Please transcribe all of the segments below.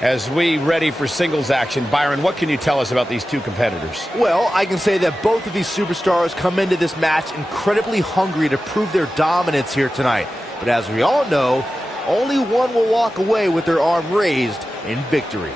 As we ready for singles action, Byron, what can you tell us about these two competitors? Well, I can say that both of these superstars come into this match incredibly hungry to prove their dominance here tonight. But as we all know, only one will walk away with their arm raised in victory.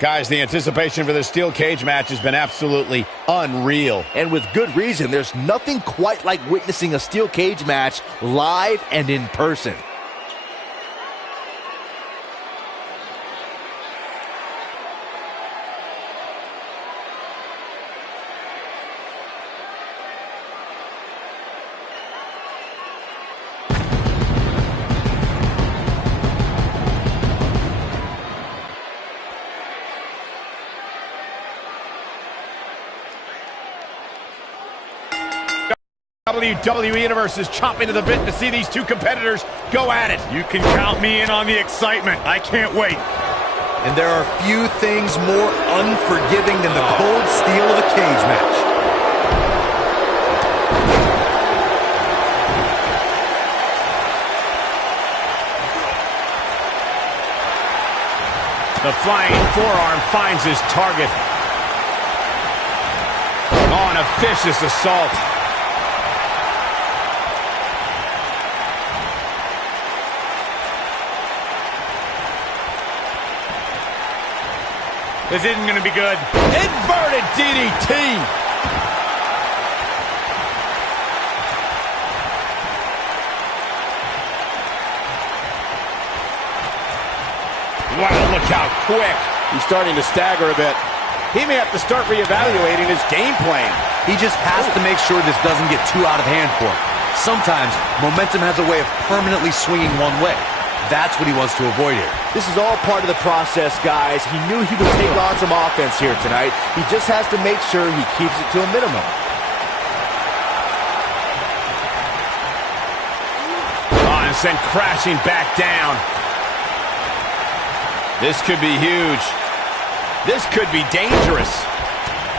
Guys, the anticipation for this steel cage match has been absolutely unreal. And with good reason. There's nothing quite like witnessing a steel cage match live and in person. WWE Universe is chomping to the bit to see these two competitors go at it. You can count me in on the excitement. I can't wait. And there are few things more unforgiving than the cold steel of a cage match. The flying forearm finds his target. Oh, and a vicious assault. This isn't going to be good. Inverted DDT. Wow, look how quick. He's starting to stagger a bit. He may have to start reevaluating his game plan. He just has to make sure this doesn't get too out of hand for him. Sometimes momentum has a way of permanently swinging one way. That's what he wants to avoid here. This is all part of the process, guys. He knew he would take on some offense here tonight. He just has to make sure he keeps it to a minimum. Oh, and sent crashing back down. This could be huge. This could be dangerous.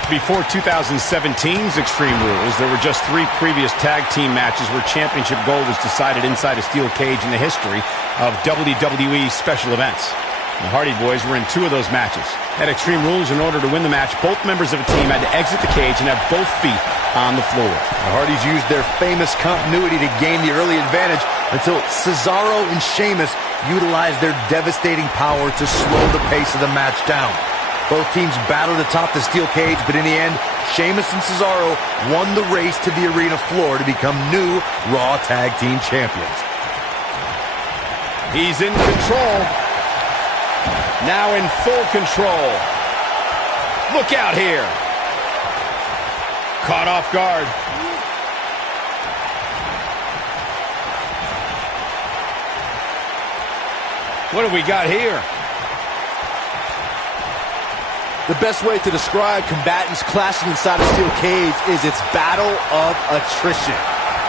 Before 2017's Extreme Rules, there were just 3 previous tag team matches where championship gold was decided inside a steel cage in the history of WWE special events. The Hardy Boys were in 2 of those matches. At Extreme Rules, in order to win the match, both members of a team had to exit the cage and have both feet on the floor. The Hardys used their famous continuity to gain the early advantage until Cesaro and Sheamus utilized their devastating power to slow the pace of the match down. Both teams battled atop the steel cage, but in the end, Sheamus and Cesaro won the race to the arena floor to become new Raw Tag Team Champions. He's in control. Now in full control. Look out here. Caught off guard. What have we got here? The best way to describe combatants clashing inside a steel cage is its battle of attrition.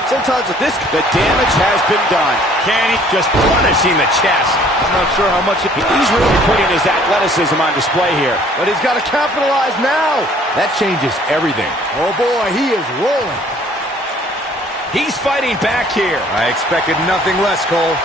Sometimes with this, the damage has been done. Can he just punishing the chest? I'm not sure how much He's really putting his athleticism on display here. but he's got to capitalize now. That changes everything. Oh boy, he is rolling. He's fighting back here. I expected nothing less, Cole.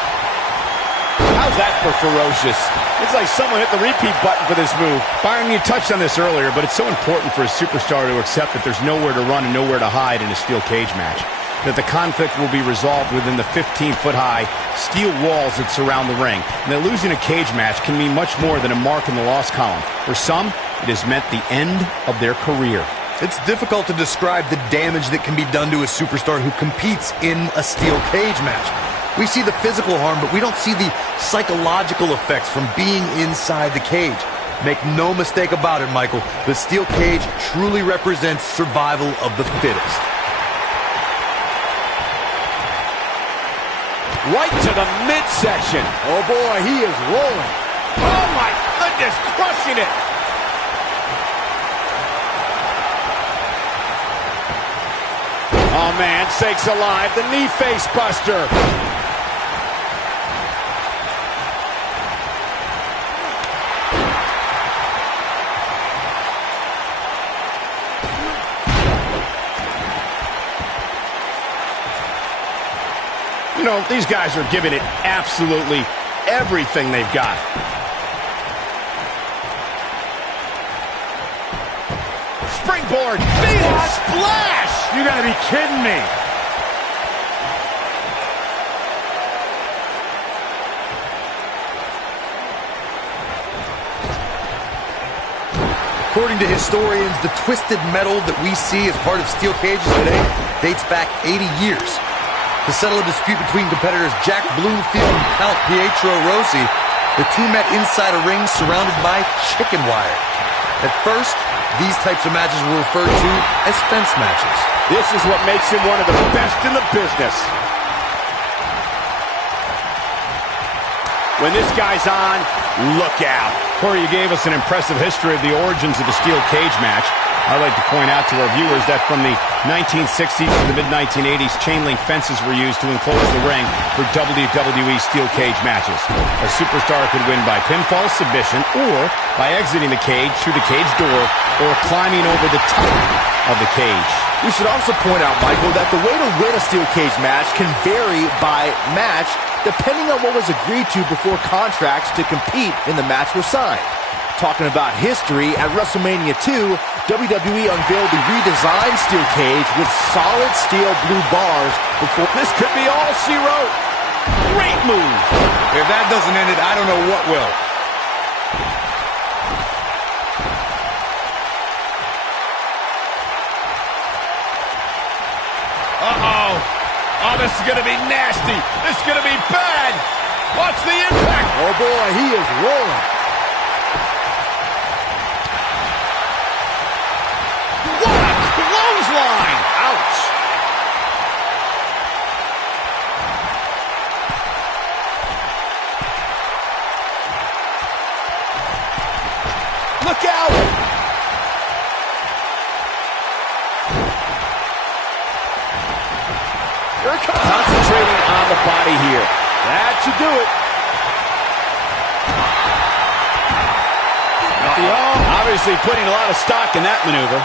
How's that for ferocious? It's like someone hit the repeat button for this move. Byron, you touched on this earlier, but it's so important for a superstar to accept that there's nowhere to run and nowhere to hide in a steel cage match. That the conflict will be resolved within the 15-foot-high steel walls that surround the ring. And that losing a cage match can mean much more than a mark in the loss column. For some, it has meant the end of their career. It's difficult to describe the damage that can be done to a superstar who competes in a steel cage match. We see the physical harm, but we don't see the psychological effects from being inside the cage. Make no mistake about it, Michael. The steel cage truly represents survival of the fittest. Right to the midsection. Oh boy, he is rolling. Oh my goodness, crushing it. Oh man, sakes alive, the knee face buster. You know, these guys are giving it absolutely everything they've got. Springboard, fatal splash! You gotta be kidding me. According to historians, the twisted metal that we see as part of steel cages today dates back 80 years. To settle a dispute between competitors Jack Bloomfield and Count Pietro Rossi, the two met inside a ring surrounded by chicken wire. At first, these types of matches were referred to as fence matches. This is what makes him one of the best in the business. When this guy's on, look out. Corey, you gave us an impressive history of the origins of the steel cage match. I'd like to point out to our viewers that from the 1960s to the mid-1980s, chain link fences were used to enclose the ring for WWE steel cage matches. A superstar could win by pinfall submission or by exiting the cage through the cage door or climbing over the top of the cage. We should also point out, Michael, that the way to win a steel cage match can vary by match depending on what was agreed to before contracts to compete in the match were signed. Talking about history, at WrestleMania 2, WWE unveiled the redesigned steel cage with solid steel blue bars before. This could be all she wrote. Great move. If that doesn't end it, I don't know what will. Uh-oh. Oh, this is going to be nasty. This is going to be bad. Watch the impact. Oh boy, he is rolling. What a clothesline. Ouch. Look out. Concentrating on the body here. That should do it. Obviously putting a lot of stock in that maneuver.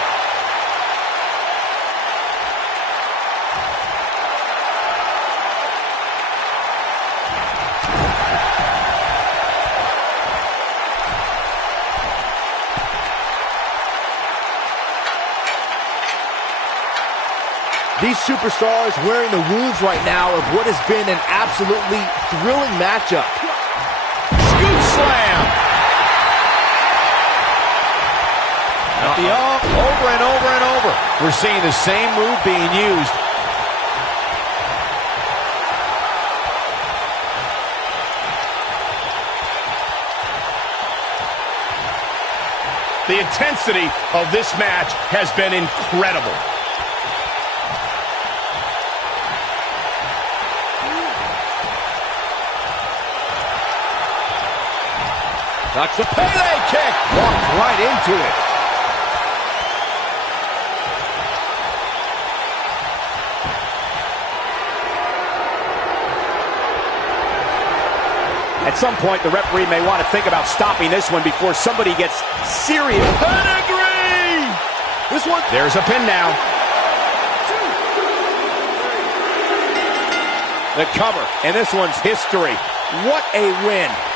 These superstars wearing the wounds right now of what has been an absolutely thrilling matchup. Scoop slam. Over and over and over. We're seeing the same move being used. The intensity of this match has been incredible. That's the Pele kick. Walked right into it. At some point, the referee may want to think about stopping this one before somebody gets serious. Pedigree! This one. There's a pin now. The cover, and this one's history. What a win.